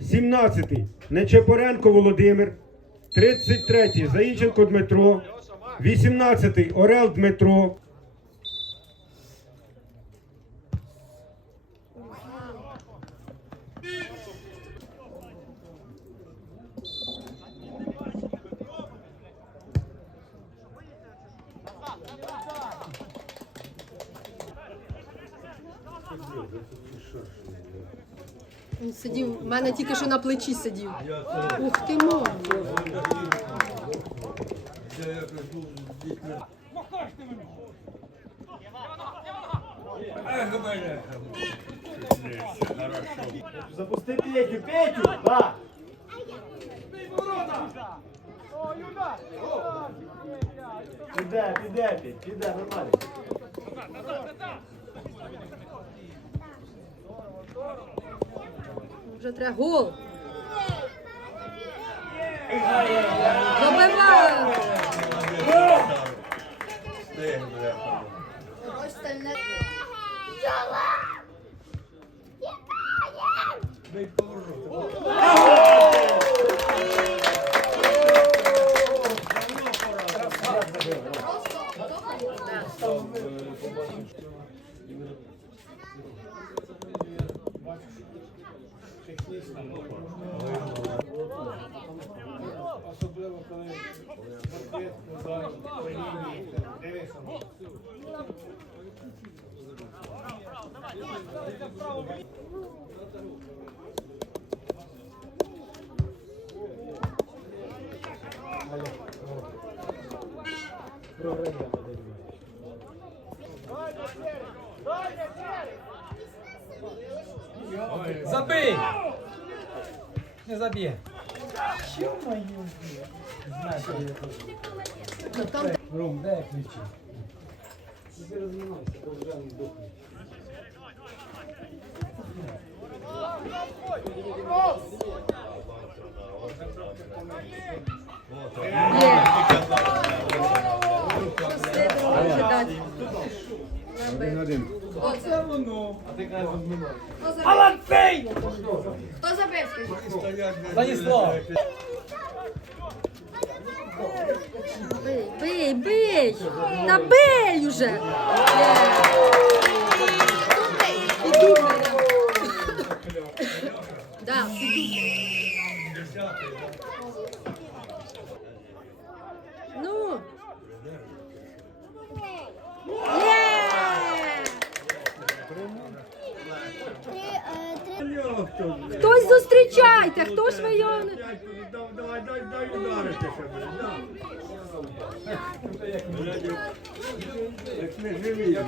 17-й Нечепоренко Володимир, 33-й Заїченко Дмитро, 18-й Орел Дмитро. Він сидів, в мене тільки що на плечі сидів. Ух ти мой. Запусти Петю, Петю! Да! Піде, піде, Петь, піде, нормально. Вже треба гол. Добивай! Особливо Забий! Не заб'є. Ром, де ключі? Є. Сидоров може дати. Хто забив? скажіть? Станіслав! Бий, бий, бий! Та бий уже! Є. Хтось зустрічайте, хто ж ви його. Давай, дай, дай ударити ще. Як ми живі.